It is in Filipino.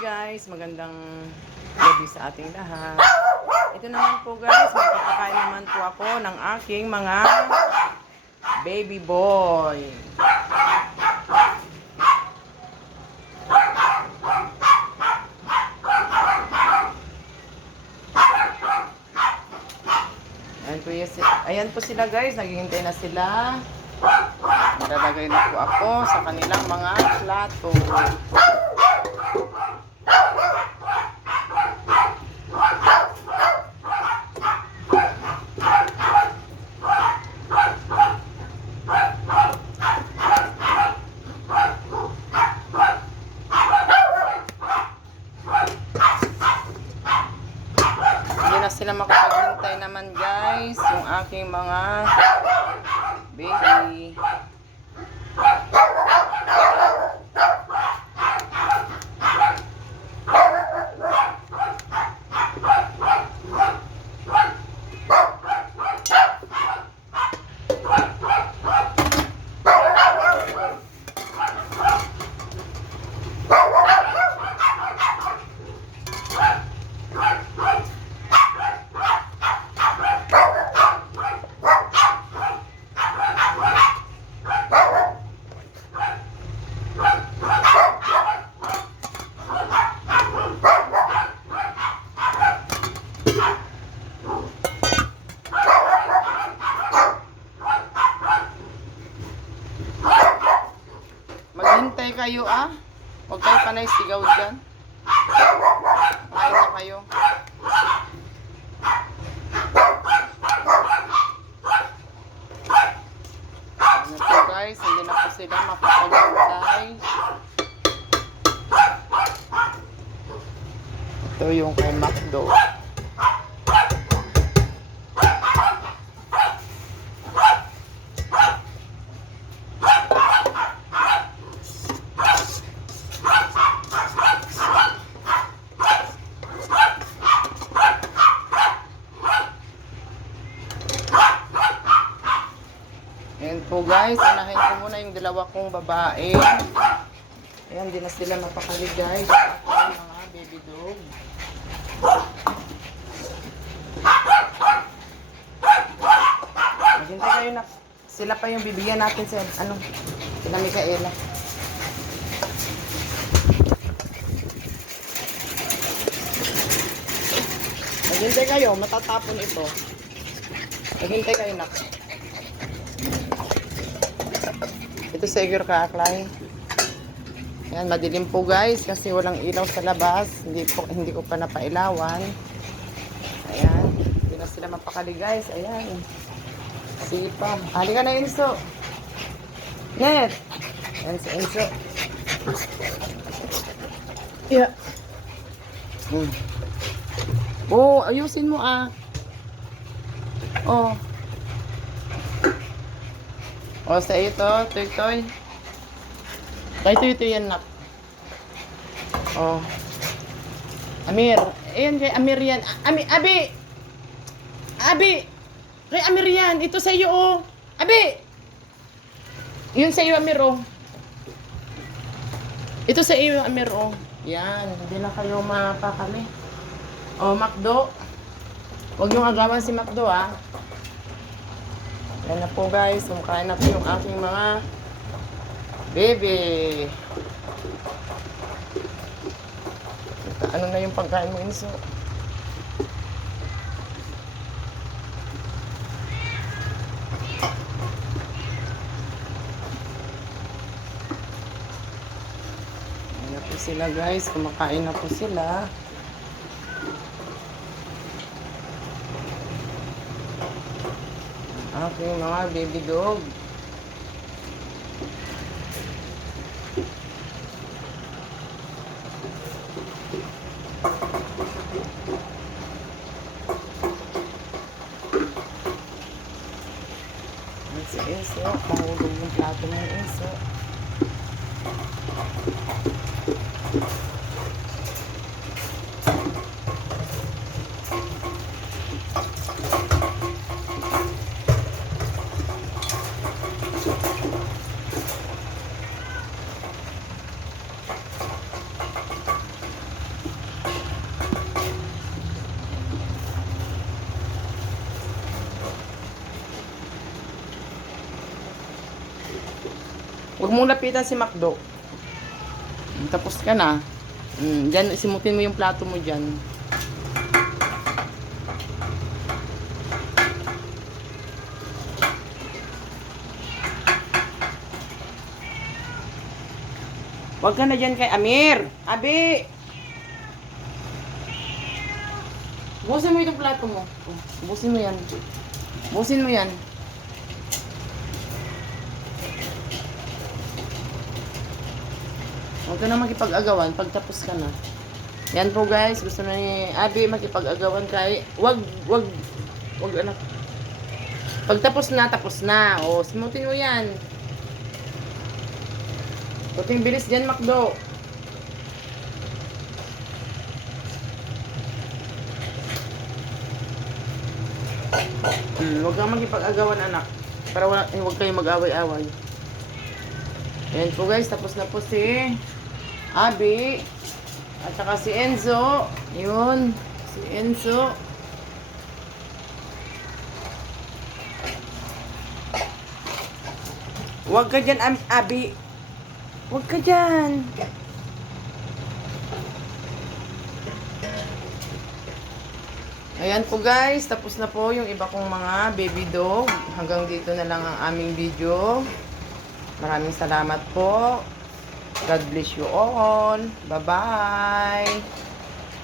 guys, magandang gabi sa ating lahat. Ito naman po guys, magpapakain naman po ako ng aking mga baby boy. Ayan po, yes, ayan po sila guys, naghihintay na sila. Nalalagay na po ako sa kanilang mga plato. Na sila makapaghintay naman guys, yung aking mga baby. Kayo ah. Huwag kayo panay sigaw dyan. Kain na kayo. Ano po guys, hindi na po sila makapaghintay. Ito yung kay McDo. Po guys, unahin ko muna yung dalawa kong babae. Ayan, di na sila mapakali guys. Yung mga baby dog. Maghintay kayo na. Sila pa yung bibigyan natin sa ano, sila Mikaela. Maghintay kayo, matatapon ito. Maghintay kayo na. Ito sa Igor Kaaklay. Ayan, madilim po guys kasi walang ilaw sa labas. Hindi, po, hindi ko pa napailawan. Ayan, hindi na sila mapakali guys. Ayan. Sipa. Halika na Enzo. Net. Ayan si Enzo. Yeah. Hmm. Oh, ayusin mo ah. Oh. O, sa ito, toy toy. Kay toy toy yan nak. O. Amir. Ayan kay Amir yan. Ami, Abi! Abi! Kay Amir yan. Ito sa iyo, oh. Abi! Yun sa iyo, Amir, oh. Ito sa iyo, Amir, oh. Yan. Hindi na kayo mapakali. O, Macdo. Huwag niyong agawan si Macdo, ah. Yan na po guys, kumakain na po yung aking mga baby. Ano na yung pagkain mo, Inso? Yan na po sila guys, kumakain na po sila. Aking mga baby dog. Si Enzo, mahulog yung plato ng Enzo. Huwag mong lapitan si Macdo. Tapos ka na. Mm, dyan, simutin mo yung plato mo dyan. Huwag ka na dyan kay Amir. Abi! Busin mo itong plato mo. Oh, Busin mo yan. Busin mo yan. Huwag ka na makipag-agawan pag tapos ka na. Yan po guys, gusto na ni Abi makipag-agawan kay... Wag, wag, wag anak. Pag tapos na, tapos na. O, smoothin mo yan. Puting bilis dyan, Makdo. Hmm, huwag kang magipag-agawan, anak. Para wala, eh, huwag kayong mag-away-away. Ayan po guys, tapos na po si Abi. At saka si Enzo. Yun, si Enzo. Huwag ka dyan, Abi. Huwag ka dyan. Ayan po guys, tapos na po yung iba kong mga baby dog. Hanggang dito na lang ang aming video. Maraming salamat po. God bless you all. Bye-bye.